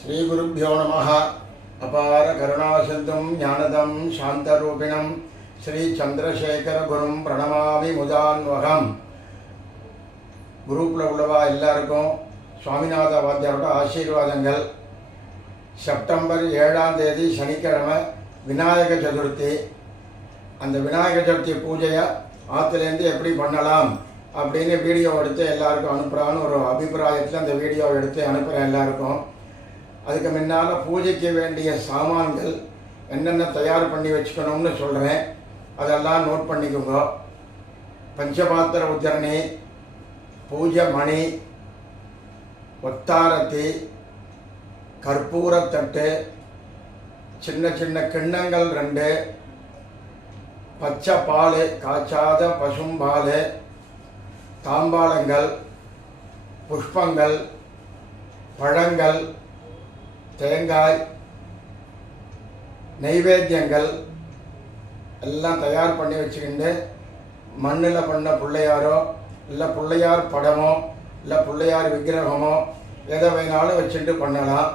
श्रीगुरुभ्यो नमः। अपार करुणासिन्धुं ज्ञानदं शान्तरूपिणं श्रीचंद्रशेखरगुरुं प्रणमामि मुदान्वहम्। குரூப்பில் உள்ளவா எல்லாருக்கும் சுவாமிநாத வாத்தியாரோட ஆசீர்வாதங்கள். செப்டம்பர் 7ஆம் தேதி சனிக்கிழமை விநாயக சதுர்த்தி. அந்த விநாயக சதுர்த்தி பூஜையை ஆற்றுலேருந்து எப்படி பண்ணலாம் அப்படின்னு வீடியோ எடுத்து எல்லாருக்கும் அனுப்புகிறான்னு ஒரு அபிப்பிராயத்தில் அந்த வீடியோ எடுத்து அனுப்புகிறேன் எல்லாருக்கும். அதுக்கு முன்னால் பூஜைக்கு வேண்டிய சாமான்கள் என்னென்ன தயார் பண்ணி வச்சுக்கணும்னு சொல்கிறேன், அதெல்லாம் நோட் பண்ணிக்கோங்க. பஞ்சபாத்திர உத்தரணி, பூஜை மணி, ஒத்தாரத்தி, கற்பூரத்தட்டு, சின்ன சின்ன கிண்ணங்கள் 2, பச்சை பால், காய்ச்சாத பசும்பால், தாம்பாளங்கள், புஷ்பங்கள், பழங்கள், தேங்காய், நைவேத்தியங்கள் எல்லாம் தயார் பண்ணி வச்சுக்கிண்டு மண்ணில் பண்ண பிள்ளையாரோ இல்லை பிள்ளையார் படமோ இல்லை பிள்ளையார் விக்கிரகமோ எதை வேணாலும் வச்சுட்டு பண்ணலாம்.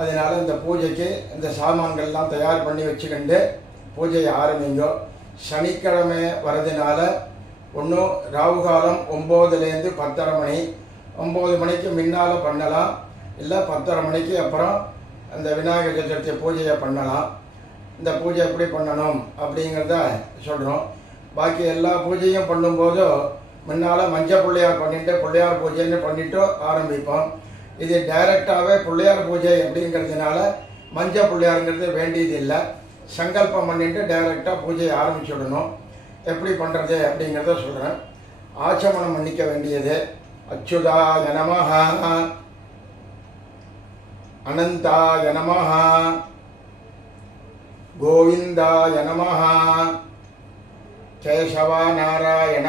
அதனால் இந்த பூஜைக்கு இந்த சாமான்கள்லாம் தயார் பண்ணி வச்சுக்கிண்டு பூஜையை ஆரம்பிங்க. சனிக்கிழமை வரதுனால ஒன்றும் ராவுகாலம் 9லேருந்து 10:30 மணி, 9 மணிக்கு முன்னால் பண்ணலாம், இல்லை 10:30 மணிக்கு அப்புறம் அந்த விநாயகர் சதுர்த்தி பூஜையை பண்ணலாம். இந்த பூஜை எப்படி பண்ணணும் அப்படிங்கிறத சொல்கிறோம். பாக்கி எல்லா பூஜையும் பண்ணும்போது முன்னால் மஞ்சள் பிள்ளையார் பண்ணிட்டு பிள்ளையார் பூஜைன்னு பண்ணிட்டு ஆரம்பிப்போம். இது டைரெக்டாகவே பிள்ளையார் பூஜை அப்படிங்கிறதுனால மஞ்சள் பிள்ளையாருங்கிறது வேண்டியது இல்லை. சங்கல்பம் பண்ணிட்டு டைரெக்டாக பூஜையை ஆரம்பிச்சுடணும். எப்படி பண்ணுறது அப்படிங்கிறத சொல்கிறேன். ஆச்சமனம் பண்ணிக்க வேண்டியது. அச்சுதாய நமஹ, அனந்தாய நமஹ, கோவிந்தாய நமஹ, கேசவ நாராயண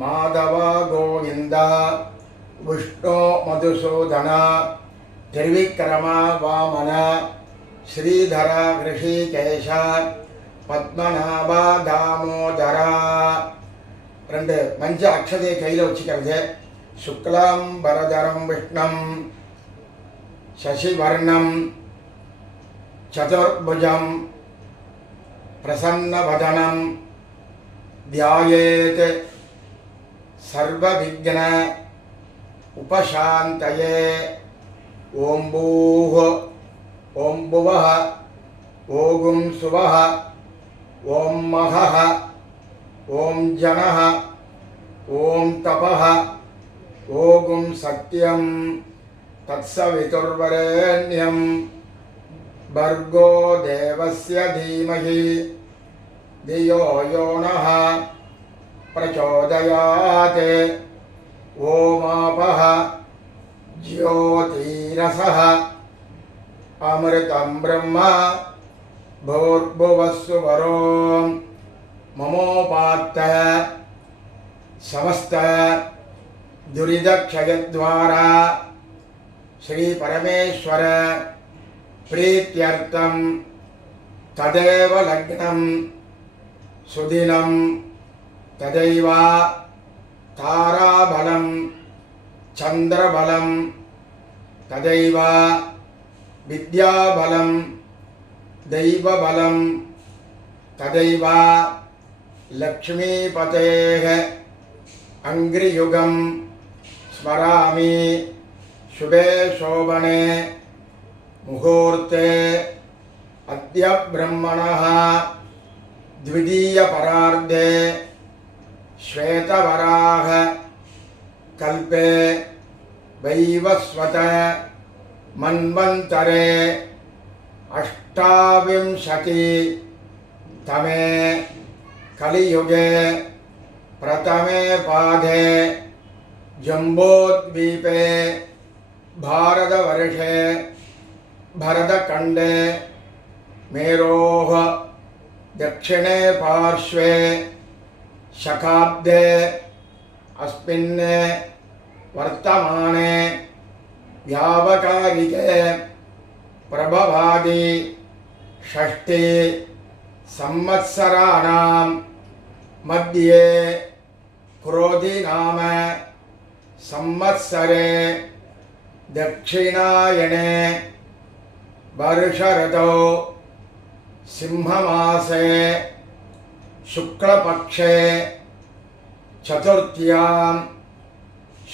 மாதவ கோவிந்த, விஷ்ணு மதுசூதன, திரிவிக்ரம வாமன, ஸ்ரீதர ரிஷிகேஷ, பத்மநாப தாமோதரா. 2 மஞ்ச அக்ஷதையை கையில் வச்சுக்கிறது. சுக்லாம் பரதரம் விஷ்ணம் சசிவர்ணம் சதுர்புஜம் பிரசன்னவதனம் தியாயேத் சர்வவிக்ன உபசாந்தயே. ஓம் பூஹ, ஓம் புவஹ, ஓகும் சுவஹ, ஓம் மஹஹ, ஓம் ஜனஹ, ஓம் தபஹ, ஓகும் சத்யம் தத்சவிதுர்வரேண்யம் பர்கோ தேவஸ்ய தீமஹி தியோ யோ நஹ பிரச்சோதயாத். ஓமாபஹ ஜ்யோதிரஸஹ அமிர்தம் பிரம்ம भूर्भुवस्सु वरो ममोपात्त समस्त दुरितक्षयद्वारा श्री परमेश्वर प्रीत्यर्थं तदेव लग्नं सुदिनं तदैव ताराबलं चन्द्रबलं तदैव विद्याबलं दैवबलं तदैव लक्ष्मीपतेः अंग्रियुगं स्मरामि. शुभे शोभने मुहूर्ते अद्य ब्रह्मणः द्वितीयपरार्धे श्वेतवराह कल्पे वैवस्वत मन्वन्तरे 28तमे कलियुगे प्रथमे पादे जम्बोद्वीपे भारतवर्षे भरतखण्डे मेरोः दक्षिणे पार्श्वे शकाब्दे अस्मिन् वर्तमाने व्यावकारिके प्रभवादि षष्ठी संवत्सराणां मध्ये क्रोधि नाम संवत्सरे दक्षिणायने वर्षऋतौ सिंहमासे शुक्लपक्षे चतुर्थ्यां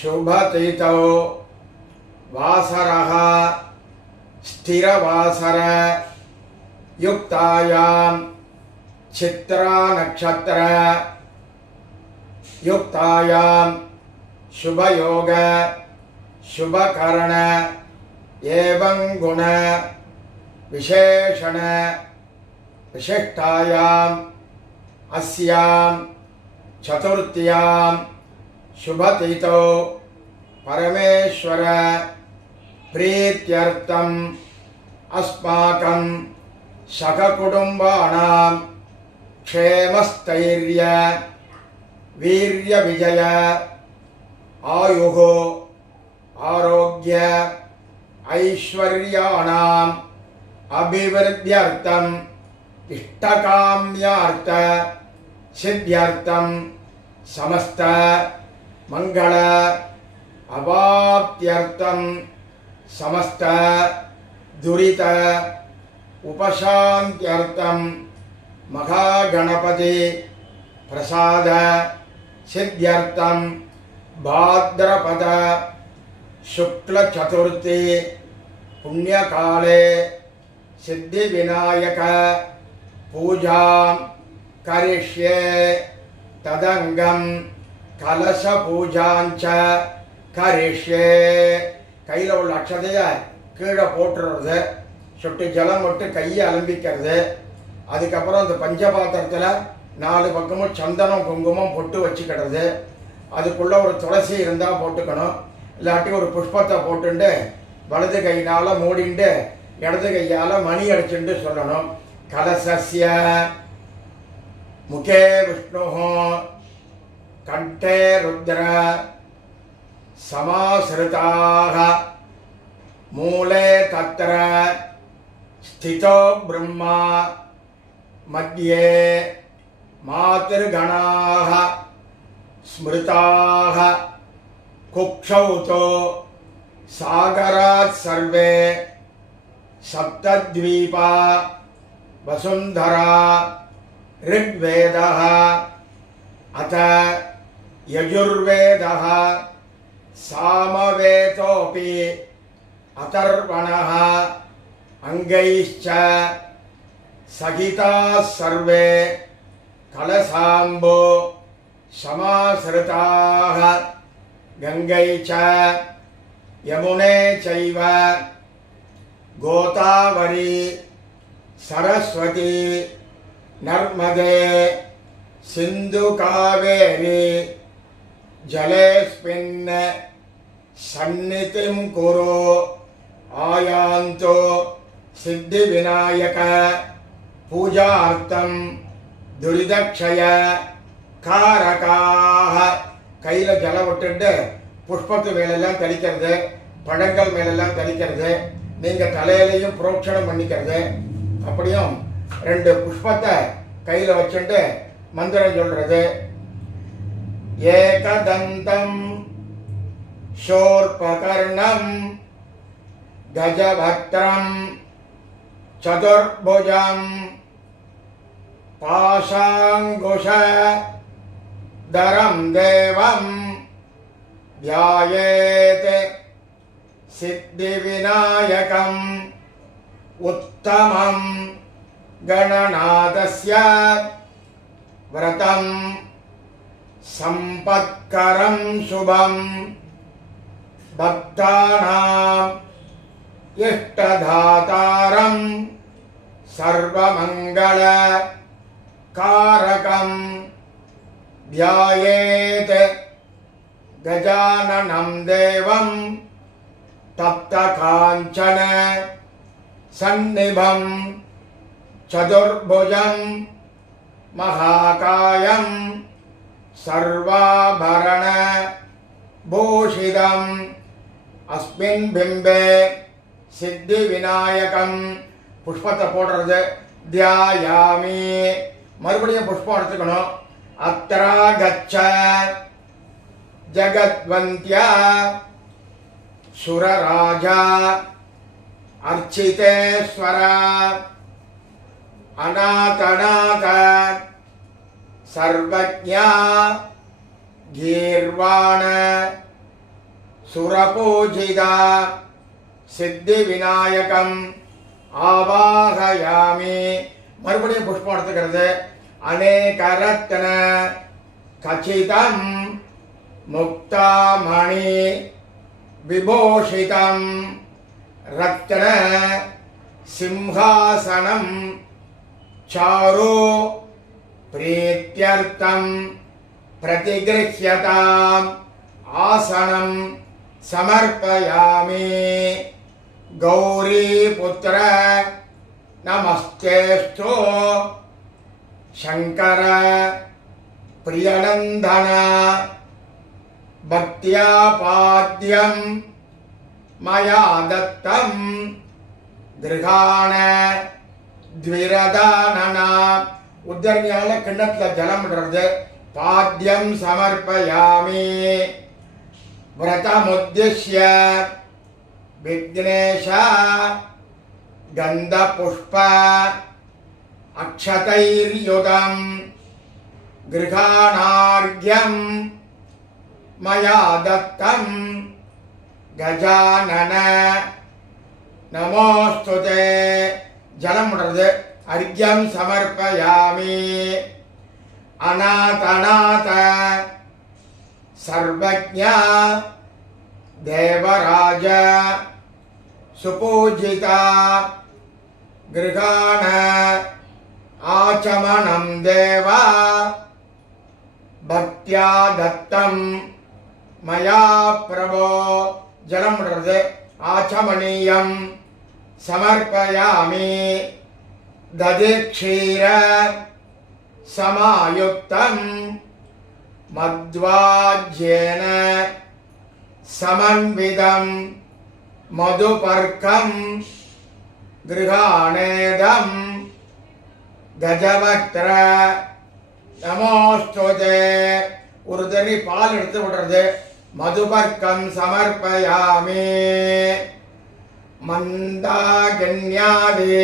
शुभतिथौ वासरः स्थिरवासर युक्तायां चित्रा नक्षत्र युक्तायां शुभयोग शुभकरण एवं गुण विशेषण विशिष्टायाम् अस्यां चतुर्थ्यां शुभतिथौ परमेश्वर प्रीत्यर्थम् अस्माकं सककुटुम्बानां क्षेमस्थैर्य वीर्यविजय आयुः आरोग्य ऐश्वर्याणाम् अभिवृद्ध्यर्थम् इष्टकाम्यार्थ सिद्ध्यर्थं समस्त मंगल अवाप्त्यर्थं समस्त दुरित उपशान्त्यर्थं महागणपति प्रसाद सिद्ध्यर्थं भाद्रपद शुक्ल चतुर्थी पुण्यकाले सिद्धिविनायक पूजा करिष्ये तदंगम कलश पूजांच करिष्ये கையில் உள்ள அக்ஷதையை கீழே போட்டுறது சொட்டு ஜலம் விட்டு கையை அலம்பிக்கிறது அதுக்கப்புறம் அந்த பஞ்சபாத்திரத்தில் 4 பக்கமும் சந்தனம் குங்குமம் பொட்டு வச்சுக்கிறது அதுக்குள்ளே ஒரு துளசி இருந்தால் போட்டுக்கணும் இல்லாட்டி ஒரு புஷ்பத்தை போட்டுண்டு வலது கையினால் மூடிண்டு இடது கையால் மணி அடிச்சுட்டு சொல்லணும் கலசஸ்ய मुखे विष्णुः कंठे रुद्र समाश्रिताः मूले तत्र स्थितो ब्रह्मा मध्ये मातृगणाः स्मृताः कुक्षौ तो सागरात् सर्वे सप्तद्वीपा वसुंधरा ऋग्वेदः अथ यजुर्वेदः सामवेदोऽपि अथर्वणः अंगैश्च सहिताः सर्वे कलशाम्बो समाश्रिताः गंगै च यमुने चैव गोदावरी सरस्वती नर्मदे सिंधु कावेरी जलेस्मिन् सन्निधिं कुरु आयान्तो सिद्धिविनायक पूजार्थं दुरितक्षय कारकाः கையில் ஜலம் விட்டுட்டு புஷ்பத்து மேலெல்லாம் தெளிக்கிறது பழங்கள் மேலெல்லாம் தெளிக்கிறது நீங்கள் தலையிலையும் புரோட்சணம் பண்ணிக்கிறது அப்படியும் 2 புஷ்பத்தை கையில் வச்சுட்டு மந்திரம் சொல்றது ஏகதந்தம் ஷோர்பகர்ணம் கஜபக்திரம் சதுர்புஜம் பாஷாங்குஷ தரம் தேவம் ध्यायेत् सिद्धिविनायकम् उत्तमं गणनाथस्य व्रतं संपत्करं शुभं भक्तानां इष्टदातारं सर्वमंगल कारकं ध्यायेत् गजाननं देवं तप्तकाञ्चन सन्निभं चतुर्भुजं महाकायं सर्वाभरण भूषितं अस्मिन् बिम्बे सिद्धिविनायकं पुष्पத்தை போடுறது ध्यायामि மறுபடியும் புஷ்பம் எடுத்துக்கணும் अत्रा गच्छ जगद्वन्त्या சுரராஜா அர்ச்சிதேஸ்வர அநாதநாத சர்வஜ்ஞா கீர்வாண சுரபூஜிதா சித்தி விநாயகம் ஆவாகயாமி. மறுபடியும் புஷ்பம் எடுத்துக்கிறது. அநேகரத்ன கச்சிதம் முக்தாமணி விபூஷிதம் ரத்ன சிம்ஹாசனம் சாரு பிரீத்யர்த்தம் பிரதிகிருஹ்யதாம் ஆசனம் சமர்ப்பயாமி. கௌரி புத்திர நமஸ்தேஸ்து சங்கர பிரியநந்தன பக்தியா பாத்யம் மயா தத்தம் கிருஹாண த்விரதானனா. உத்தரணியால கிண்ணத்துல ஜலம் விடுறது. பாத்யம் சமர்ப்பயாமி. விரதமுத்திஷ்ய விக்னேஷ கந்த புஷ்ப அக்ஷதைர்யுதம் கிருஹாணார்க்யம் மயா தத்தம் கஜானன நமோஸ்துதே. ஜலம் விடுறது. அர்க்யம் சமர்ப்பயாமி. அநாதநாத சர்வஜ்ஞா தேவராஜ சுபூஜிதா கிருஹாண ஆச்சமனம் தேவா பக்தியா தத்தம் மயா பிரபோ. ஜலம் விடுறது. ஆச்சமணியம் சமர்ப்பயாமி. ததிக்ஷீர சமாயுக்தம் மத்வாஜ்யேன சமன்விதம் மதுபர்க்கம் கிருஹாணேதம் கஜவக்ர நமோஸ்துதே. ஒரு தண்ணி பால் எடுத்து விடுறது. மதுபர்க்கம் சமர்ப்பயாமி. மந்தாகன்யாதி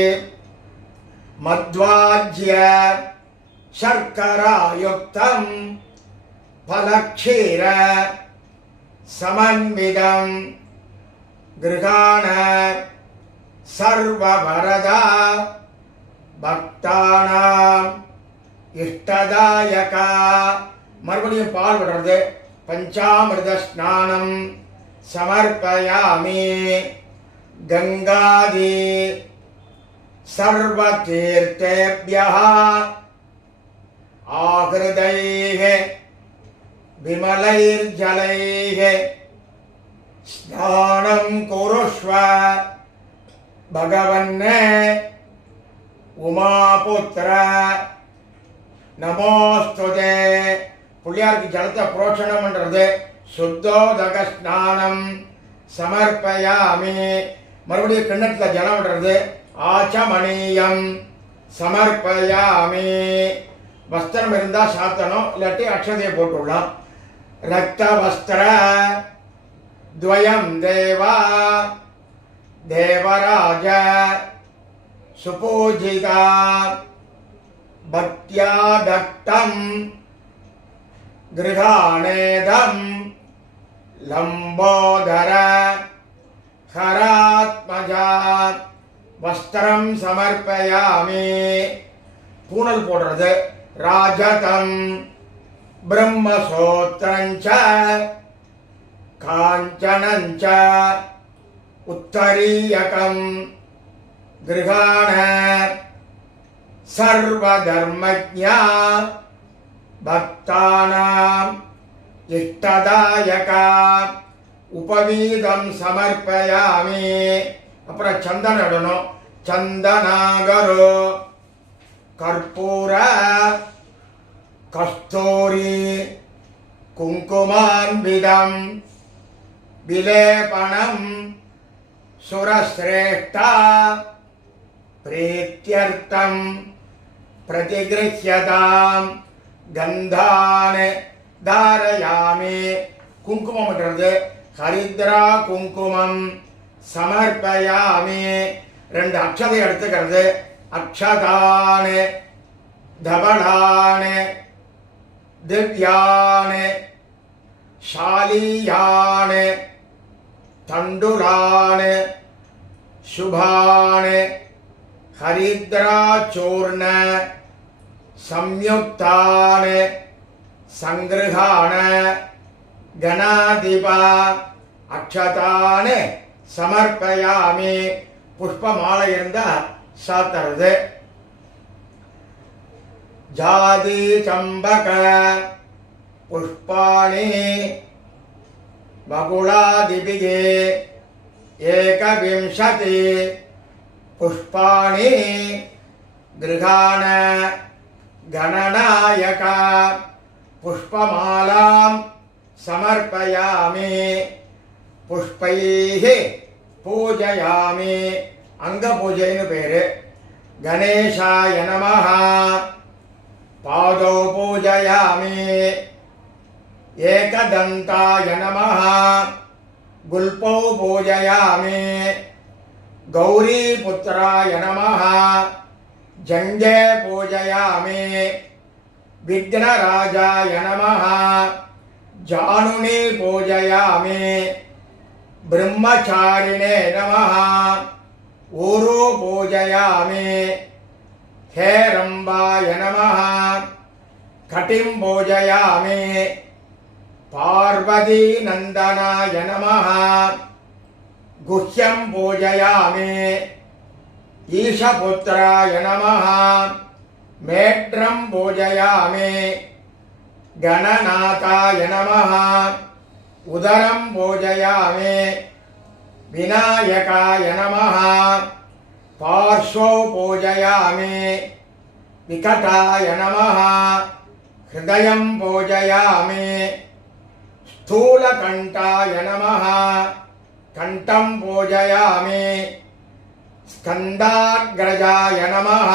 மத்வாஜ்ய சர்க்கராயுக்தம் பலக்ஷீர சமன்விதம் கிருஹாண சர்வவரதா பக்தானாம் இஷ்டதாயகா. மறுபடியும் பால் விடுறது. பஞ்சாமிர்த ஸ்நானம் சமர்ப்பயாமி. கங்காதி சர்வதீர்த்தேப்யः ஆஹ்ருதைः விமலைர்ஜலைः ஸ்நானம் குருஷ்வ பகவன்னே உமாபுத்திர நமோஸ்துதே. புள்ளியாருக்கு ஜலத்தை புரோட்சணம் பண்றது. சுத்தோதக ஸ்நானம் சமர்ப்பயாமி. மறுபடியும் கிண்ணத்துல ஜலம் விடுறது. ஆச்சமணியம் சமர்ப்பயாமி. வஸ்திரம் இருந்தா சாத்தணும், இல்லாட்டி அக்ஷதையை போட்டுடலாம். ரத்த வஸ்திர துவயம் தேவா தேவராஜ சுபூஜிதா பக்தியா தத்தம் கிருஹாணேதம் லம்போதர ஹராத்மஜா. வஸ்திரம் சமர்ப்பயாமி. பூணல் போடுறது. ராஜதம் பிரம்மசோத்திரஞ்ச காஞ்சனஞ்ச உத்தரீயகம் கிருஹாண சர்வதர்மஜ்ஞா பக்தானாம் இஷ்டதாயகா. உபவீதம் சமர்ப்பயாமி. அப்புறம் சந்தனம் இடணும். சந்தனாகரோ கற்பூர கஸ்தூரி குங்குமான்விதம் விலேபனம் சுரஸ்ரேஷ்டா பிரீத்யர்த்தம் பிரதிகிருஹ்யதாம் கந்தான் தாரயாமி. குங்குமம் பண்றது. ஹரித்ரா குங்குமம் சமர்ப்பயாமி. 2 அக்ஷதை எடுத்துக்கிறது. அக்ஷதானு தவளானு திவ்யானு ஷாலியானு தண்டுலானு சுபானு ஹரித்ரா சூர்ண சம்யுக்தானு சங்கிருஹான கணாதிபா அக்ஷதானு சமர்ப்பயாமி. புஷ்பமாலை இருந்தா சாத்துறது. ஜாதி சம்பக புஷ்பாணி பகுளாதிபிகே ஏகவிம்சதி புஷ்பாணி கிருஹாண கணநாயக புஷ்பமாலாம் சமர்ப்பயாமி. புஷ்பைஹி பூஜயாமி. அங்க பூஜைன்னு பேரு. கணேசாய நமஹ பாதோ பூஜயாமி. ஏகதந்தாய நமஹ குல்போ பூஜயாமி. கௌரிபுத்ராய நமஹ ஜங்கே பூஜயாமி. விக்னராஜாய நமஹ ஜானுனி பூஜயாமி. பிரம்மச்சாரிணே நமஹ ஊரு பூஜயாமி. ஹேரம்பாய நமஹ கட்டிம் பூஜயாமி. பார்வதி நந்தனாய நமஹ குஹ்யம் பூஜயாமி. ஈஷபுத்ராய நமஹ மேட்ரம் பூஜயாமி. கணநாதாய நமஹ உதரம் பூஜயாமி. விநாயகாய நமஹ பார்ஷ்வோ பூஜயாமி. விகடாய நமஹ ஹிருதயம் பூஜயாமி. ஸ்தூலகண்டாய நமஹ கண்டம் பூஜயாமி. ஸ்கந்தாக்ரஜாய நமஹ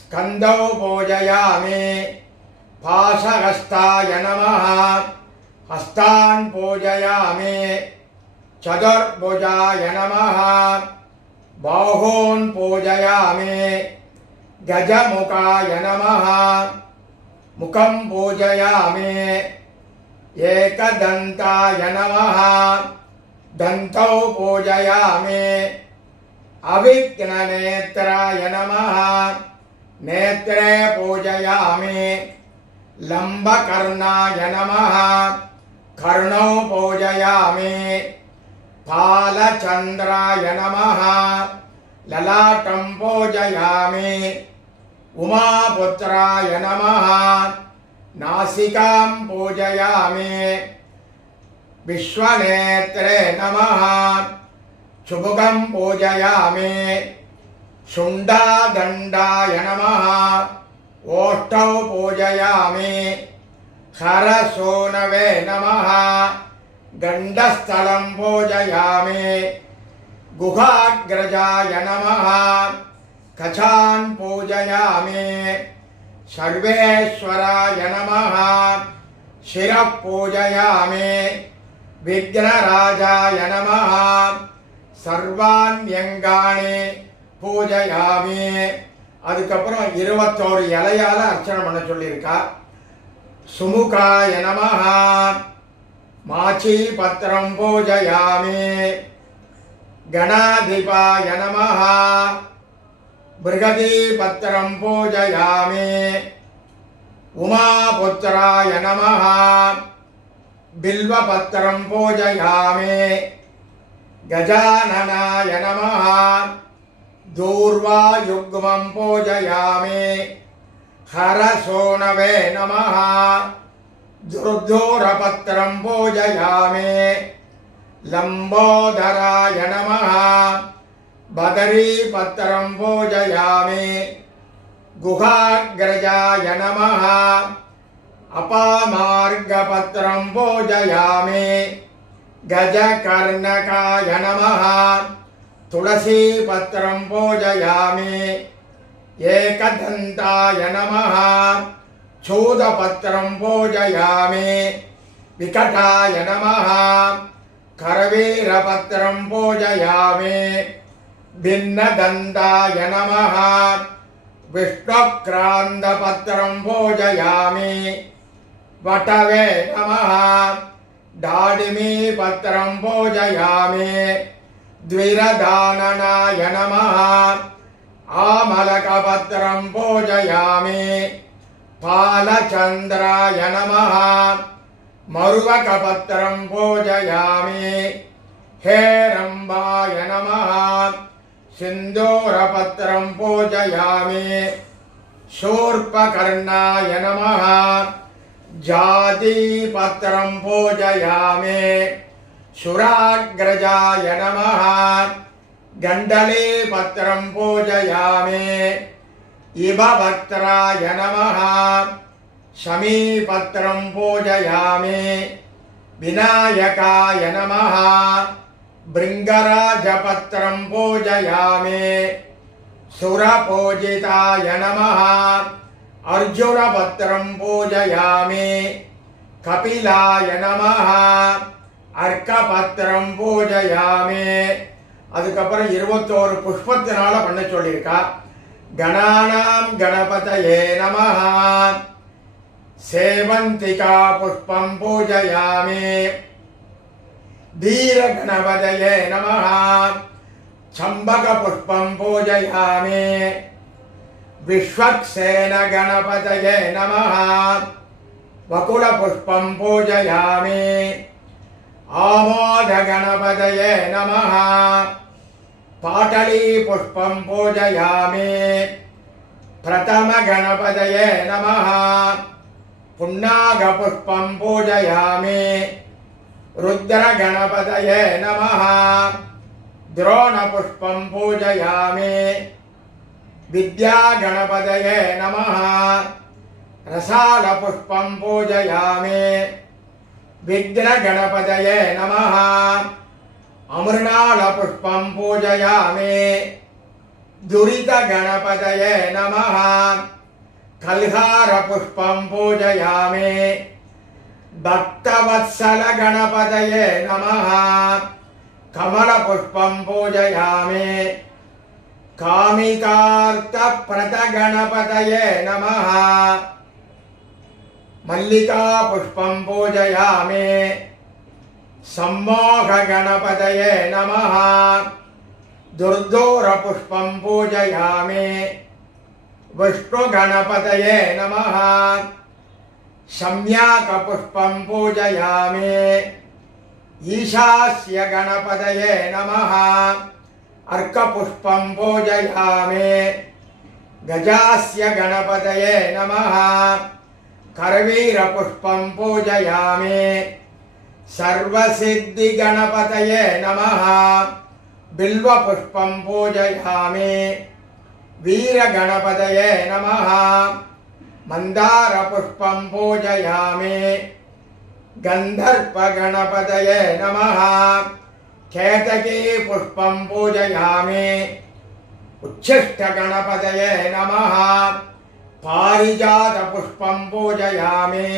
ஸ்கந்தோ பூஜயாமி. பாசஹஸ்தாய நமஹ ஹஸ்தான் பூஜயாமி. சதுர்புஜாய நமஹ பாஹூன் பூஜயாமி. கஜமுகாய நமஹ முகம் பூஜயாமி. ஏகதந்தாய நமஹ தந்தௌ பூஜயாமி. அவிக்னநேத்ராய நமஹ நேத்ரே பூஜயாமி. லம்பகர்ணாய நமஹ கர்ணௌ பூஜயாமி. பாலச்சந்திராய நமஹ லலாட்டம் பூஜயாமி. உமாபுத்ராய நமஹ நாசிகாம் பூஜயாமி. விஸ்வநேத்ரே நமஹ சுமுகம் பூஜயாமி. சுண்டாதண்டாய நமஹ ஓஷ்டௌ பூஜயாமி. ஹரசோனவே நமஹ கண்டஸ்தலம் பூஜயாமி. குஹாக்ரஜாய நமஹ கச்சான் பூஜயாமி. சர்வேஸ்வராய நமஹ சிரப் பூஜயாமி. விக்னராஜாய நமஹ சர்வாண்யங்காணி பூஜயாமி. அதுக்கப்புறம் 21 இலையால அர்ச்சனை பண்ண சொல்லியிருக்கா. சுமுகாய நமஹ மாச்சி பத்திரம் பூஜயாமி. கணாதிபாய நமஹ பிருகதி பத்திரம் பூஜயாமி. உமாபுத்ராய நமஹ பில்வபத்திரம் பூஜயாமி. கஜானனாய நமஹ தூர்வாயுக்மம் பூஜயாமி. ஹரசோனவே நமஹ துர்தூரபத்திரம் பூஜயாமி. லம்போதராய நமஹ பதரீபத்திரம் பூஜயாமி. குஹாக்ரஜாய நமஹ அபாமார்கபத்திரம் பூஜயாமி. கஜகர்ணகாய நமஹ துளசீபத்திரம் பூஜயாமி. ஏகதந்தாய நமஹ சூதபத்திரம் பூஜயாமி. விகடாய நமஹ करवीरपत्रं पूजयामि भिन्नदन्ताय नमः विष्णुक्रान्तपत्रं पूजयामि वटवे नमः दाडिमीपत्रं पूजयामि द्विरदाननाय नमः आमलकपत्रं पूजयामि पालचन्द्राय नमः मरुवकपत्रं पूजयामि हेरम्बाय नमः सिन्दूरपत्रं पूजयामि शूर्पकर्णाय नमः जातिपत्रं पूजयामि शुराग्रजाय नमः गण्डलीपत्रं पूजयामि इबभक्त्राय नमः शमीपत्रं पूजयामि विनायकाय नमः भृङ्गराजपत्रं पूजयामि सुरपूजिताय नमः अर्जुनपत्रं पूजयामि कपिलाय नमः अर्कपत्रं पूजयामि அதுக்கப்புறம் 21 புஷ்பத்தினால பண்ண சொல்லியிருக்கா. கணானாம் கணபதயே நமஹ சேவந்திகா புஷ்பம் பூஜயாமி தீர கணபதயே நமஹ சம்பக புஷ்பம் பூஜயாமி விஸ்வக்சேன கணபதயே நமஹ வகுல புஷ்பம் பூஜயாமி आमोद गणपतये नमः पाटली पुष्पं पूजयामि प्रथम गणपतये नमः पुन्नाग पुष्पं पूजयामि रुद्र गणपतये नमः द्रोण पुष्पं पूजयामि विद्या गणपतये नमः रसाल पुष्पं पूजयामि विघ्न गणपतये नमः अमृणाल पुष्पं पूजयामि दुरित गणपतये नमः कल्हार पुष्पं पूजयामि भक्तवत्सल गणपतये नमः कमल पुष्पं पूजयामि कामितार्थप्रद गणपतये नमः मल्लिका पुष्पं पूजयामि सम्मोह गणपतये नमः दुर्दूर पुष्पं पूजयामि विष्णु गणपतये नमः सम्याक पुष्पं पूजयामि ईशास्य गणपतये नमः अर्क पुष्पं पूजयामि गजास्य गणपतये नमः करवीर पुष्पं पूजयामि सर्वसिद्धि गणपतये नमः बिल्व पुष्पं पूजयामि वीर गणपतये नमः मंदार पुष्पं पूजयामि गंधर्प गणपतये नमः केतकी पुष्पं पूजयामि उच्छिष्ट गणपतये नमः पारिजात पुष्पं पूजयामि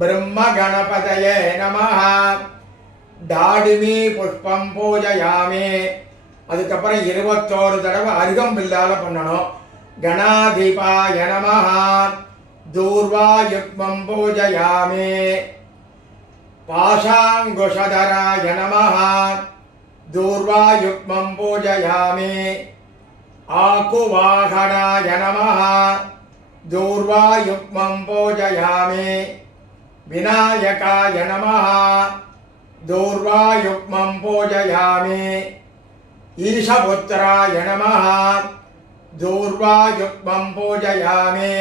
ब्रह्म गणपतये नमः दाडिमी पुष्पं पूजयामि அதுக்கப்புறம் 21 தடவை அருகம்பில்லால பண்ணணும். गणाधिपाय नमः दूर्वायुग्मं पूजयामि पाशाङ्कुशधराय नमः दूर्वायुग्मं पूजयामि आकुवाहनाय नमः दूर्वायुग्मं पूजयामि विनायकाय नमः दूर्वायुग्मं पूजयामि ईशपुत्राय नमः दूर्वायुग्मं पूजयामि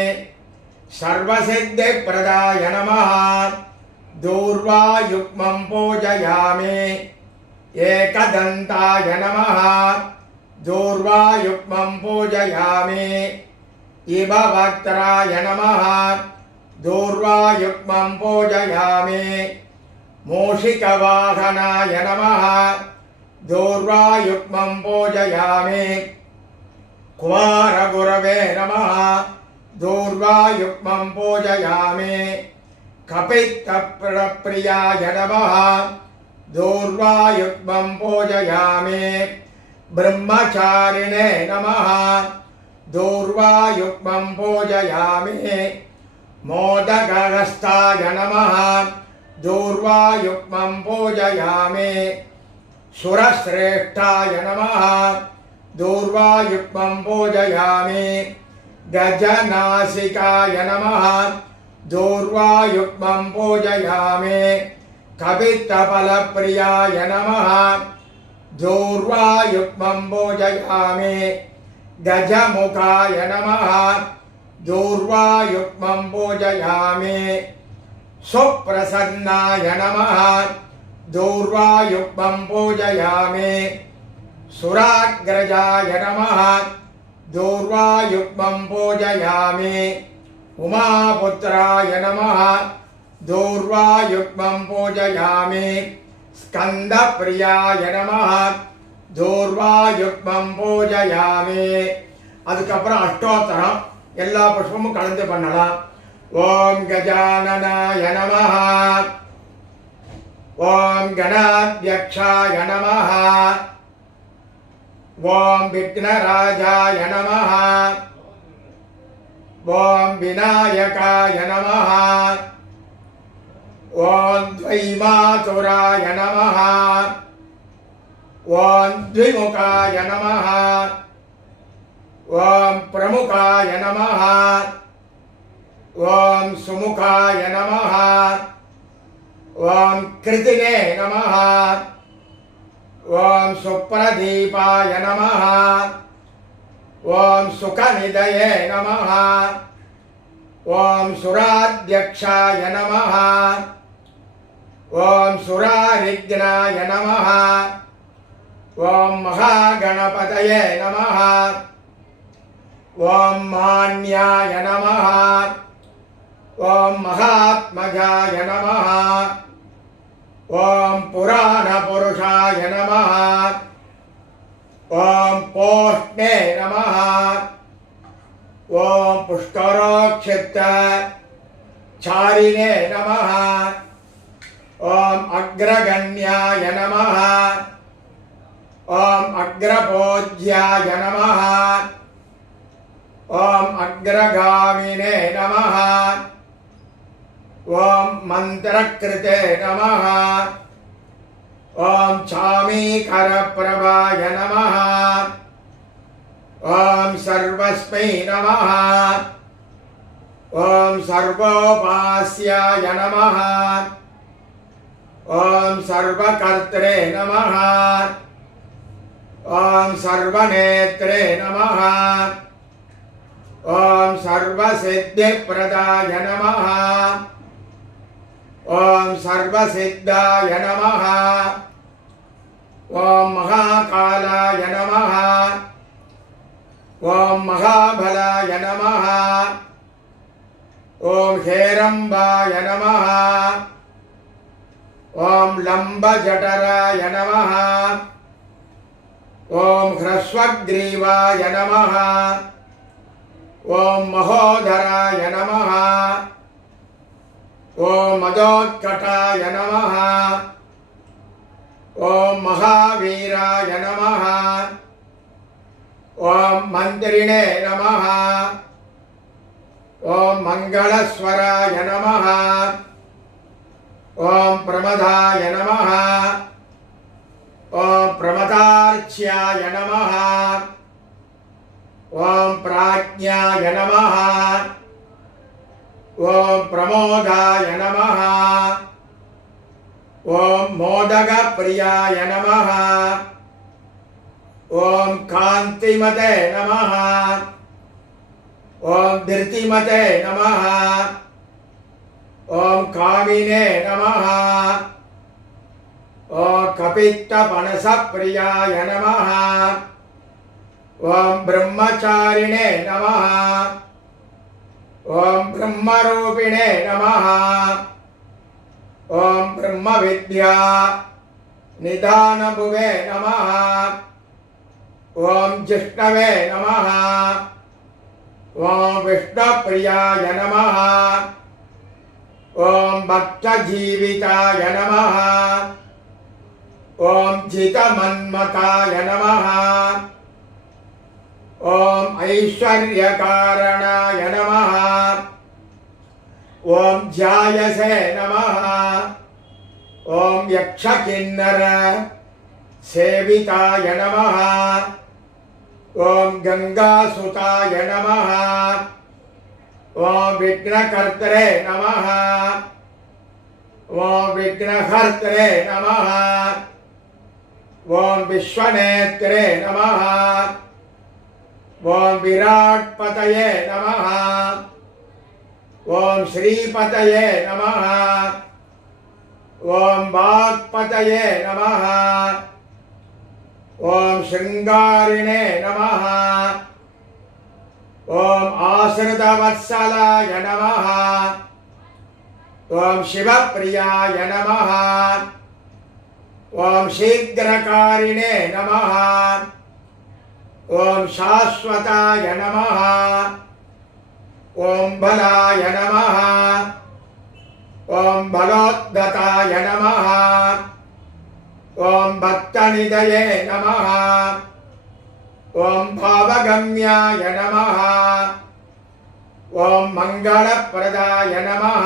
सर्वसिद्धिप्रदाय नमः दूर्वायुग्मं पूजयामि एकदन्ताय नमः दूर्वायुग्मं पूजयामि इबभक्त्राय नमः दूर्वायुग्मं पूजयामि मूषिकवाहनाय नमः दूर्वायुग्मं पूजयामि कुमारगुरवे नमः दूर्वायुग्मं पूजयामि कपित्तप्रियाय नमः दूर्वायुग्मं पूजयामि ब्रह्मचारिणे नमः दूर्वायुग्मं पूजयामि मोदकहस्ताय नमः दूर्वायुग्मं पूजयामि सुरश्रेष्ठाय नमः दूर्वायुग्मं पूजयामि गजनासिकाय नमः दूर्वायुग्मं पूजयामि कपित्तफलप्रियाय नमः दूर्वायुग्मं पूजयामि गजमुखाय नमः दूर्वायुग्मं पूजयामि सुप्रसन्नाय नमः दूर्वायुग्मं पूजयामि सुराग्रजाय नमः दूर्वायुग्मं पूजयामि उमापुत्राय नमः दूर्वायुग्मं पूजयामि स्कंदप्रियाय नमः दूर्वायुग्मं पूजयामि அதுக்கப்புறம் அஷ்டோத்தரம் எல்லா புஷ்பமும் கலந்து பண்ணலாம். ஓம் கஜானனாய நமः ஓம் கணாத்யக்ஷாய நமः ஓம் விக்னராஜாய நமः ஓம் விநாயகாய நமः ஓம் द्वैमातुराय நமः ஓம் द्विमुखाय நமः ஓம் பிரமுகாய நமः ஓம் சுமுகாய நமः ஓம் கிருதினே நமः ஓம் சுப்ரதீபாய நமः ஓம் சுகநிதயே நமः ஓம் சுராத்யக்ஷாய நமः ஓம் சுராரிக்னாய நமः ஓம் மகாகணபதயே நமः ஓம் மான்யாய நமः ஓம் மகாத்மஜாய நமः ஓம் புராணபுருஷாய நமः ஓம் போஷ்ணே நமः ஓம் புஷ்கரோக்ஷிப்த சாரிணே நமः ஓம் அக்ரகண்யாய நமः ஓம் அக்ரபோஜ்யாய நமः ஓம் அக்ரகாமினே நமः ஓம் மந்திரக்ருதே நமः ஓம் சாமீகரப்பிரபாய நமः ஓம் சர்வஸ்மை நமः ஓம் சர்வோபாஸ்யாய நமः ஓம் சர்வகர்த்ரே நமः ஓம் சர்வநேத்ரே நமः ஓம் சர்வசித்திப்பிரதாய நமः ஓம் சர்வசித்தாய நமः ஓம் மகாகாலாய நமः ஓம் மகாபலாய நமः ஓம் ஹேரம்பாய நமः ஓம் லம்பஜடராய நமः ஓம் ஹ்ரஸ்வக்ரீவாய நமः ஓம் மகோதராய நமः ஓம் மதோத்கட்டாய நமः ஓம் மகாவீராய நமः ஓம் மந்திரிணே நமः ஓம் மங்களஸ்வராய நமः ஓம் பிரமதாய நமः ஓம் பிரமதார்ச்யாய நமः ஓம் பிராஜ்ஞாய நமः ஓம் பிரமோதாய நமः ஓம் மோதகப்பிரியாய நமः ஓம் காந்திமதே நமः ஓம் திருதிமதே நமः ஓம் காமினே நமः ஓம் கபித்தபனசப்பிரியாய நமः ஓம் பிரம்மச்சாரிணே நமः ஓம் பிரம்மரூபிணே நமः ஓம் பிரம்மவித்யா நிதானபுவே நமः ஓம் ஜிஷ்ணவே நமः ஓம் விஷ்ணுப்பிரியாய நமः ஓம் பக்தஜீவிதாய நமः ஓம் ஜிதமன்மதாய நமஹ. ஓம் ஐஸ்வர்யகாரணாய நமஹ. ஓம் ஜாயசே நமஹ. ஓம் யக்ஷகின்னர சேவிதாய நமஹ. ஓம் கங்காசுதாய நமஹ. ஓம் விக்னகர்த்தரே நமஹ. ஓம் விக்னஹர்த்தரே நமஹ. ஓம் விஸ்வநேத்ரே நமஹ. ஓம் விராட்பதயே நமஹ. ஓம் ஸ்ரீபதயே நமஹ. ஓம் வாக்பதயே நமஹ. ஓம் ஸ்ருங்காரிணே நமஹ. ஓம் ஆஸ்ருதவத்சலாய நமஹ. ஓம் சிவப்பிரியாய நமஹ. ஓம் சீக்கிரகாரிணே நமஹ. ஓம் சாஸ்வதாய நமஹ. ஓம் பலாய நமஹ. ஓம் பலோத்கதாய நமஹ. ஓம் பக்தநிதயே நமஹ. ஓம் பாவகம்யாய நமஹ. ஓம் மங்களப்பிரதாய நமஹ.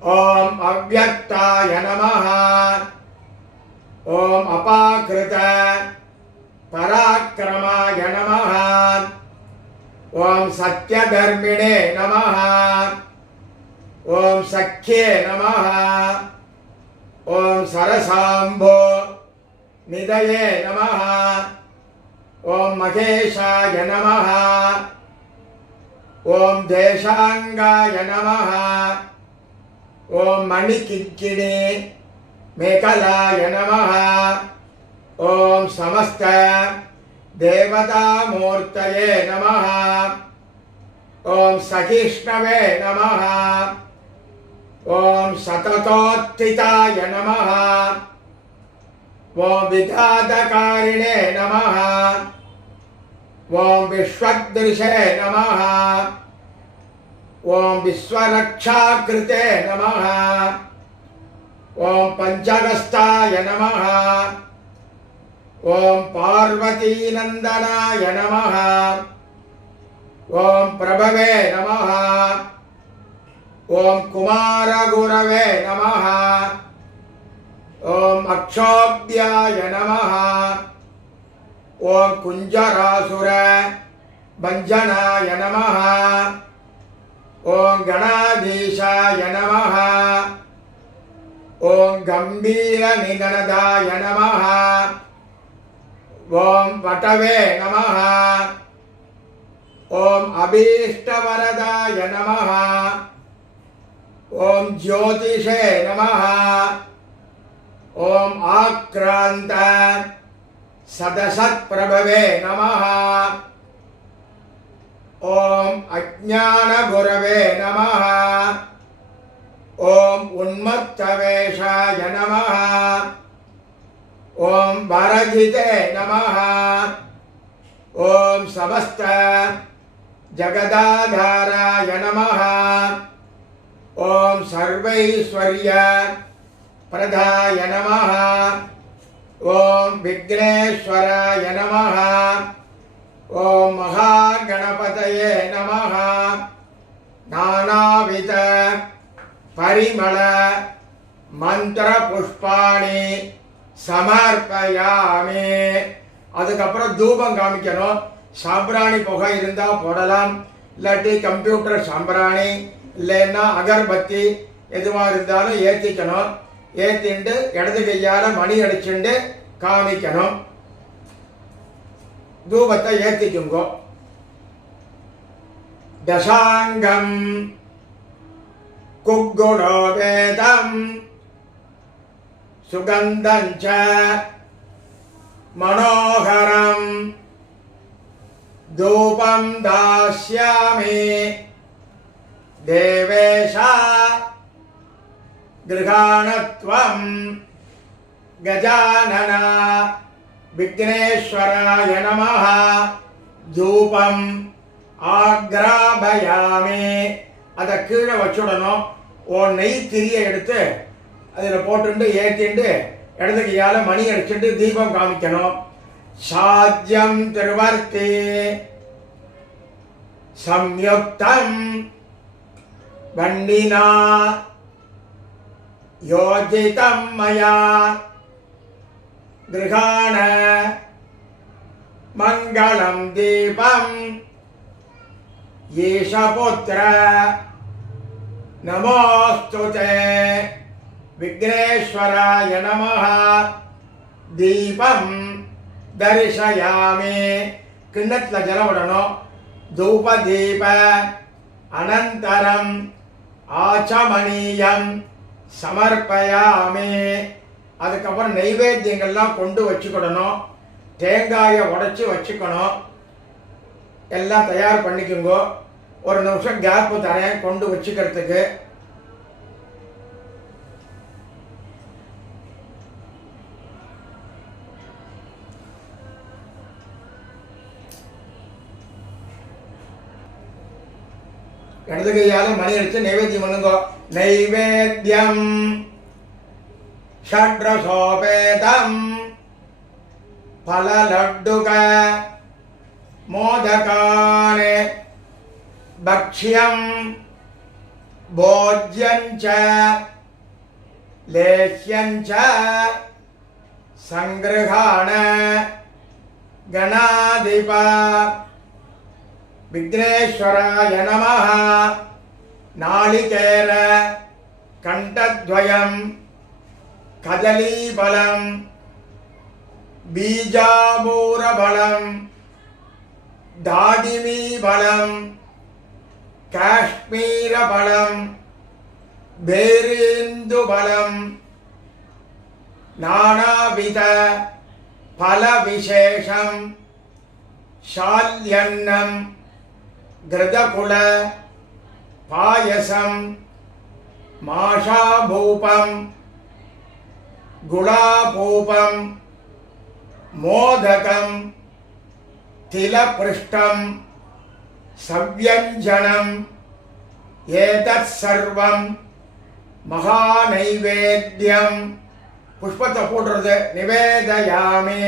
ஓம் அவ்யக்தாய நமஹ. ஓம் அபாக்ருத பராக்கிரமாய நமஹ. ஓம் சத்யதர்மிணே நமஹ. ஓம் சக்யே நமஹ. ஓம் சரசாம்போ நிதயே நமஹ. ஓம் மகேஷாய நமஹ. ஓம் தேசாங்காய நமஹ. ஓம் மணிகிங்கிணி மேகலாய நமஹ. ஓம் சமஸ்த தேவதாமூர்த்தயே நமஹ. ஓம் சகிஷ்ணவே நமஹ. ஓம் சததோத்திதாய நமஹ. ஓம் விகாதகாரிணே நமஹ. ஓம் விஸ்வத்ருஷே நமஹ. ஓம் விஸ்வரக்ஷாக்ருதே நமஹ. ஓம் பஞ்சகஸ்தாய நமஹ. ஓம் பார்வதீநந்தனாய நமஹ. ஓம் பிரபவே நமஹ. ஓம் குமாரகுரவே நமஹ. ஓம் அக்ஷோப்யாய நமஹ. ஓம் குஞ்சராசுர பஞ்சனாய நமஹ. ஓம் கணாதீஷாய நமஹ. ஓம் கம்பீர நிகனதாய நமஹ. ஓம் வடவே நமஹ. ஓம் அபீஷ்டவரதாய நமஹ. ஓம் ஜோதிஷே நமஹ. ஓம் ஆக்ராந்த சதசத்பிரபவே நமஹ. ஓம் அஜ்ஞானகுரவே நமஹ. ஓம் உன்மத்தவேஷாய நமஹ. ஓம் வரஜிதே நமஹ. ஓம் சமஸ்த ஜகதாதாராய நமஹ. ஓம் சர்வைஸ்வர்ய பிரதாய நமஹ. ஓம் விக்னேஸ்வராய நமஹ. ஓம் மகாகணபதயே நமஹ. நானாவித பரிமள மந்திர புஷ்பாணி சமர்ப்பயாமி. அதுக்கப்புறம் தூபம் காமிக்கணும். சாம்பிராணி புகை இருந்தால் போடலாம், இல்லாட்டி கம்ப்யூட்டர் சாம்பிராணி இல்லைன்னா அகர்பத்தி எதுவாக இருந்தாலும் ஏற்றிக்கணும். ஏற்றிண்டு இடது கையால் மணி அடிச்சுண்டு காமிக்கணும். தூபத்தை ஏற்றிக்குங்கோ. தசாங்கம் குக்குணோ வேதம் சுகந்தஞ்ச மனோகரம் தூபம் தாஸ்யாமி தேவேஷா கிருஹாணத்வம் கஜானனா விக்னேஸ்வராய நமஹ. தூபம் ஆக்ராபயாமி. அதை கீழே வச்சுடணும். ஓ நெய் திரியை எடுத்து அதில் போட்டுட்டு ஏற்றிண்டு இடது கையால் மணி அடிச்சுட்டு தீபம் காமிக்கணும். சாத்தியம் திருவர்த்தி சம்யுக்தம் வண்டினா யோஜிதம் மயா கிருஹாண மங்களம் தீபம் ஈஷபுத்ர நமோஸ்துதே விக்னேஸ்வராய நமஹ தீபம் தரிசயாமி. கிண்ணத்தில் ஜலம் விடணும். தூப தீப அனந்தரம் ஆச்சமணியம் சமர்ப்பயாமி. அதுக்கப்புறம் நைவேத்தியங்கள்லாம் கொண்டு வச்சுக்கிடணும். தேங்காயை உடைச்சி வச்சுக்கணும். எல்லாம் தயார் பண்ணிக்கோங்க. ஒரு நிமிஷம் கேப்பு தரேன் கொண்டு வச்சுக்கிறதுக்கு. இடது கையால மணி அடிச்சு நைவேத்தியம் பண்ணுங்க. நைவேத்தியம் ஷட்ரசோபேதம் பலலட்டுக மோதகான் பக்ஷ்யம் போஜ்யஞ்ச லேஹ்யஞ்ச சங்கிருஹாண கணாதிப விக்னேஸ்வராய நமஹ நாளிகேர கண்டத்வயம் கதலீபலம் பீஜாபூரபலம் தாடிமீபலம் காஷ்மீரபலம் பேரேந்துபலம் நானாவித பலவிசேஷம் ஷால்யன்னம் கிருதகுல பாயசம் மாஷாபூபம் குலாபூபம் மோதகம் திலபிருஷ்டம் சவ்யஞ்சனம் ஏதத் சர்வம் மகாநைவேத்தியம். புஷ்பத்தை போடுறது நிவேதயாமே.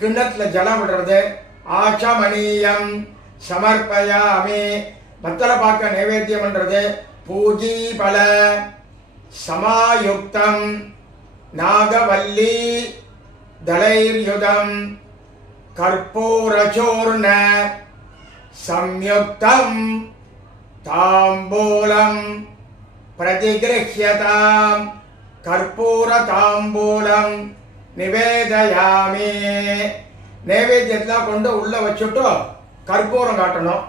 கிண்ணத்தில் ஜலம் விடுறது. ஆச்சமணியம் சமர்ப்பயாமி. பத்தலை பார்க்க நைவேத்தியம் பண்றது. பூஜி பல சமாயுக்தம் நாகவல்லி தளைர்யுதம் கற்பூரச்சூர்ண சம்யுக்தம் தாம்பூலம் பிரதிகிருஹ்யதாம். கற்பூர தாம்பூலம் நிவேதயாமி. நைவேத்தியத்தில் கொண்டு உள்ள வச்சுட்டு கற்பூரம் காட்டணும்.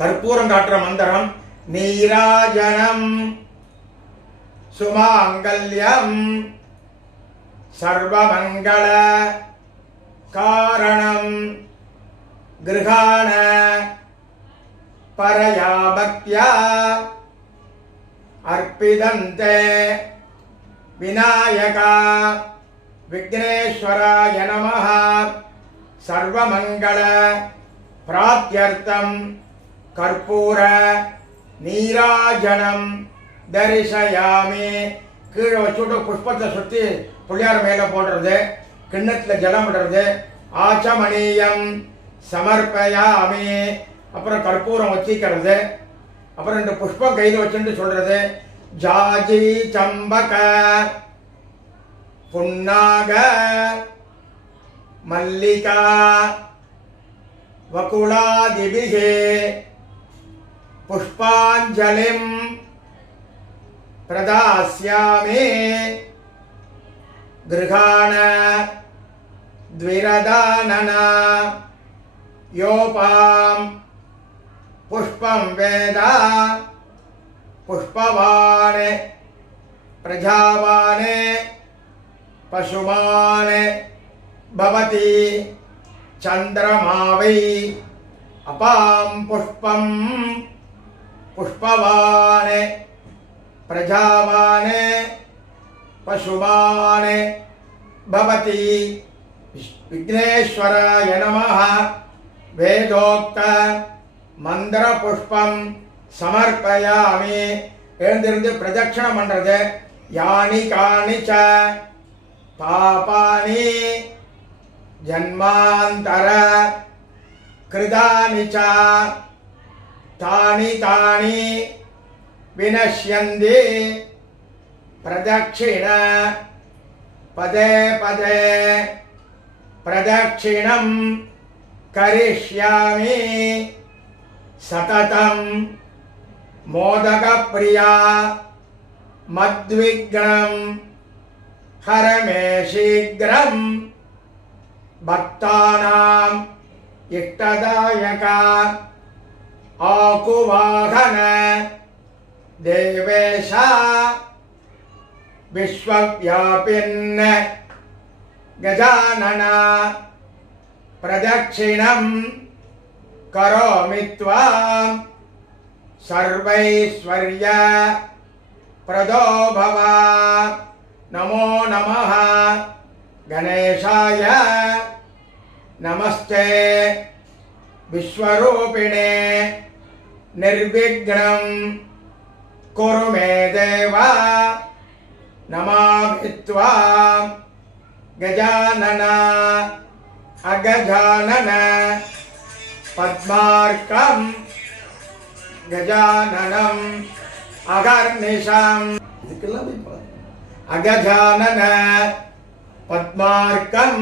கற்பூரம் காட்டுற மந்திரம் நீராஜனம் சுமாங்கல்யம் சர்வமங்கள காரணம் கிருஹாண பரயா பக்த்யா அர்ப்பிதந்தே விநாயகா விக்னேஸ்வராய நமஹ சர்வமங்கள பிராப்த்யர்த்தம் கற்பூர நீராஜனம் தரிசயாமி. கீழே வச்சுட்டு புஷ்பத்தை சுற்றி புள்ளியார் மேலே போடுறது. கிண்ணத்தில் ஜலம் விடுறது. ஆச்சமணியம் சமர்ப்பயாமி. அப்புறம் கற்பூரம் வச்சிக்கிறது. அப்புறம் இந்த புஷ்பம் கையில் வச்சுட்டு சொல்றது ஜாஜி சம்பக புன்னாக மல்லிகா வகுளாதிபிஹே புஷ்பாஞ்சலிம் பிரதாஸ்யாமி. கிருஹாண த்விரதானனா யோபாம் புஷ்பம் வேத புஷ்பவான் பிரஜாவான் பசுமான் பவதி சந்திரமாவை அபாம் புஷ்பம் पुष्पवान् प्रजावान् पशुमान् भवति। विघ्नेश्वराय नमः। वेदोक्त मन्त्रपुष्पं समर्पयामि. எழுந்திருந்து பிரதட்சணம் பண்றது. யானி காணி ச பாபானி ஜன்மாந்தர கிருதானி ச தானி தானி வினஷ்யந்தி பிரதட்சிண பதே பதே பிரதட்சிணம் கரிஷ்யாமி சததம். मोदक प्रिया मद्विघ्नं हर मे शीघ्रं भक्तानां इष्टदायक आकुवाहन देवेश विश्वव्यापिन् गजानन प्रदक्षिणं करोमि त्वां सर्वैश्वर्य प्रदो भव। नमो नमः गणेशाय। नमस्ते विश्वरूपिणे निर्विघ्नं कुरु मे देव। नमामि त्वां गजानन अगजानन पद्मार्कं गजाननम् अगर्निशम् अगजानन पद्मार्कं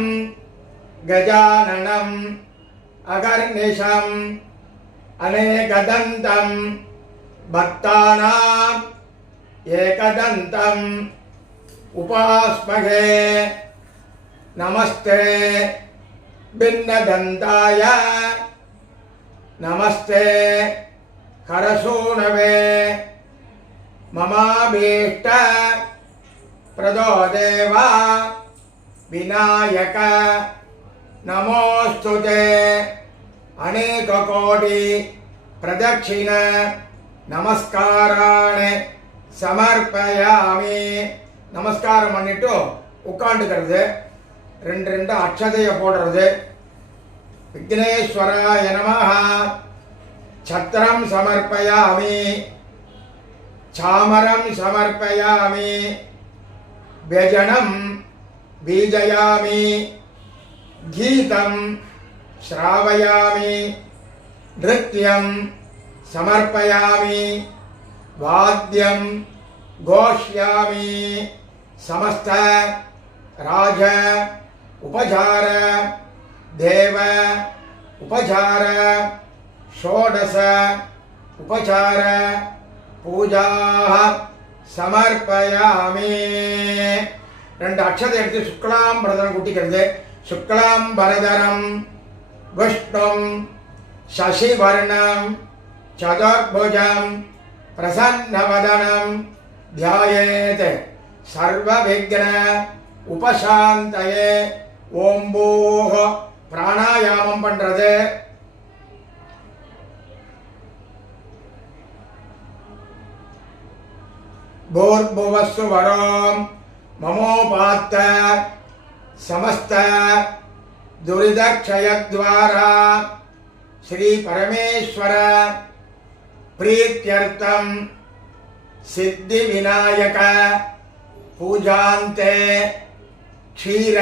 गजाननम् अगर्निशम् अनेकदन्तं भक्तानाम् एकदन्तम् उपास्महे। नमस्ते भिन्नदन्ताय। नमस्ते हरसूनवे। ममाभीष्ट प्रदो देव विनायक। नमोस्तुते। अनेक कोटि प्रदक्षिण नमस्कारान् समर्पयामि. நமஸ்காரம் பண்ணிட்டு உட்காந்துக்கிறது. ரெண்டு ரெண்டு அக்ஷதையை போடுறது. விக்னேஸ்வராய நமஹ. छत्रं समर्पयामि चामरं समर्पयामि व्यजनं बीजयामि गीतं श्रावयामि नृत्यं समर्पयामि वाद्यं घोष्यामि समस्त राज उपचार देव उपचार षोडश उपचार पूजाः समर्पयामि. ரெண்டு அக்ஷதை எடுத்து சுக்லாம் பரதரம் குட்டிக்கிறது. சுக்லாம் பரதரம் விஷ்ணும் சசிவர்ணம் சதுர்புஜம் பிரசன்னவதனம் ध्यायेत् सर्वविघ्न उपशान्तये. ஓம் பூஹ பிராணாயாமம் பண்றது. भूर्भुवस्सु वरों ममोपात्त समस्त दुरितक्षयद्वारा श्री परमेश्वर प्रीत्यर्थं सिद्धि विनायक पूजान्ते क्षीर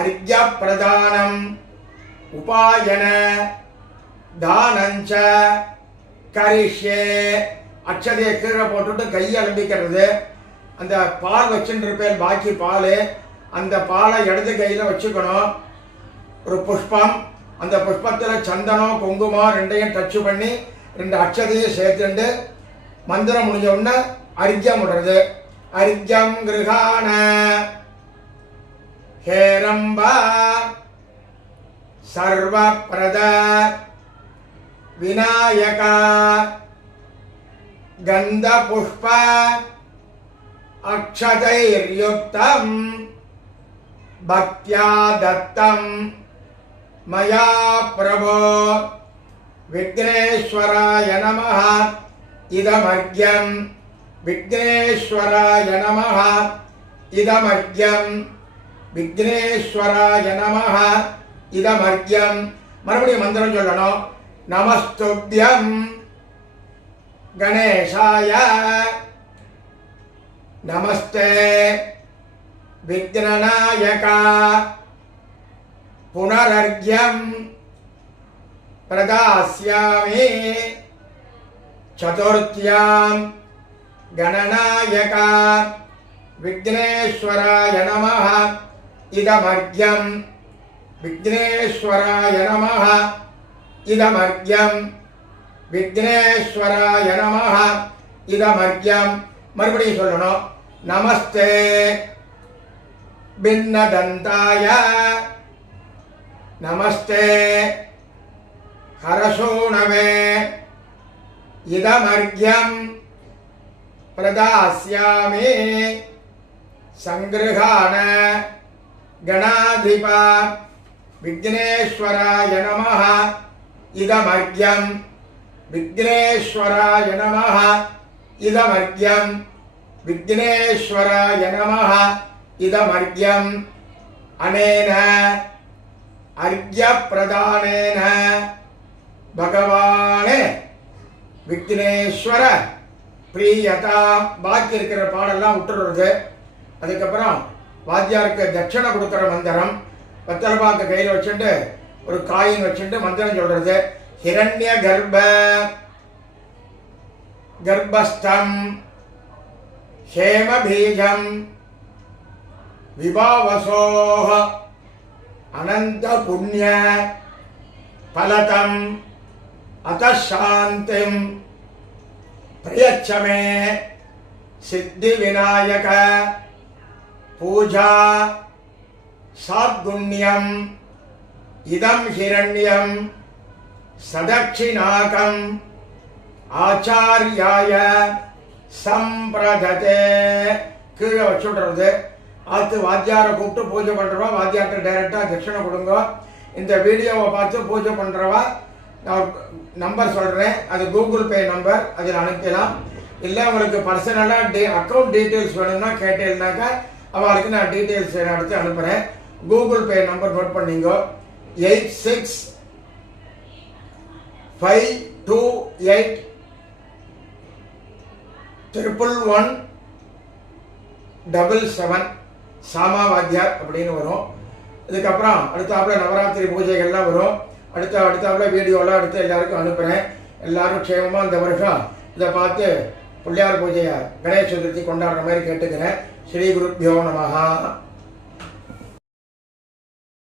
अर्घ्य प्रदानम उपायन दानंच करिष्ये. அக்ஷதையை கீழே போட்டுட்டு கையை அலம்பிக்கிறது. அந்த பால் வச்சுருப்பேன் பாக்கி பால், அந்த பாலை இடது கையில் வச்சுக்கணும். ஒரு புஷ்பம், அந்த புஷ்பத்தில் சந்தனம் குங்குமம் ரெண்டையும் டச்சு பண்ணி ரெண்டு அக்ஷதையும் சேர்த்துண்டு மந்திரம் முடிஞ்ச உடனே அர்க்கியம் விடுறது. அர்க்கியம் கிருஹான ஹேரம்பா சர்வப்ரத விநாயகா गंध पुष्प अक्षतैर्युक्तं भक्त्या दत्तं मया प्रभो விக்னேஸ்வராய நமः இதமர்க்யம் விக்னேஸ்வராய நமः இதமர்க்யம் விக்னேஸ்வராய நமः இதமர்க்யம். மறுபடியும் மந்திரம் சொல்லணும். நமஸ்துப்யம் கணேசாய நமஸ்தே விக்னநாயகா புனரர்க்யம் பிரதாஸ்யாமி சதுர்த்யாம் கணநாயகா விக்னேஸ்வராய நமः இதமர்க்யம் விக்னேஸ்வராய நமः இதமர்க்யம் விக்னேஸ்வராய நமः இதமர்க்யம். மறுபடியும் சொல்லணும். நமஸ்தே பின்னதந்தாய நமஸ்தே ஹரசூணவே இதமர்க்யம் பிரதாஸ்யாமி சங்கிருஹாண கணாதிபா விக்னேஸ்வராய நமः இதமர்க்யம் விக்னேஸ்வராய நமः இதமர்க்யம் விக்னேஸ்வராய நமः இதமர்க்யம். அனேன அர்க்ய பிரதானேன பகவானே விக்னேஸ்வர பிரியதா. பாக்கி இருக்கிற பாடெல்லாம் விட்டுடுறது. அதுக்கப்புறம் வாத்தியாருக்கு தட்சணை கொடுக்குற மந்திரம். பத்தரபாக்க கையில் வச்சுட்டு ஒரு காயின் வச்சுட்டு மந்திரம் சொல்றது. ஹிரண்ய கர்ப்பஸ்தம் ஹேமபீஜம் விபாவசோஹ அனந்த புண்ணிய பலதம் அதாந்திம் பிரயச்சமே சித்தி விநாயக பூஜா சாத்குண்யம் இதம் ஹிரண்யம் சதக்ஷிணாகம் ஆச்சாரியாய சம்பிரததே. கீழே வச்சுடுறது. ஆத்து வாத்தியாரை கூப்பிட்டு பூஜை பண்ணுறவா வாத்தியார்கிட்ட டைரெக்டாக தட்சிணை கொடுங்க. இந்த வீடியோவை பார்த்து பூஜை பண்ணுறவா நான் நம்பர் சொல்கிறேன். அது கூகுள் பே நம்பர். அதில் அனுப்பலாம். இல்லை உங்களுக்கு பர்சனலாக அக்கௌண்ட் டீட்டெயில்ஸ் வேணும்னா கேட்டேன்னாக்கா அவளுக்கு நான் டீட்டெயில்ஸ் எடுத்து அனுப்புகிறேன். கூகுள் பே நம்பர் நோட் பண்ணிங்க. 8652811177 சாமா வாத்தியார் அப்படின்னு வரும். இதுக்கப்புறம் அடுத்தாப்புல நவராத்திரி பூஜைகள்லாம் வரும். அடுத்தாப்புல வீடியோலாம் எடுத்து எல்லாருக்கும் அனுப்புகிறேன். எல்லாரும் க்ஷேமமாக இந்த வருஷம் இதை பார்த்து பிள்ளையார் பூஜையை கணேச சதுர்த்தி கொண்டாடுற மாதிரி கேட்டுக்கிறேன். ஸ்ரீ குருப்யோ நமஹா.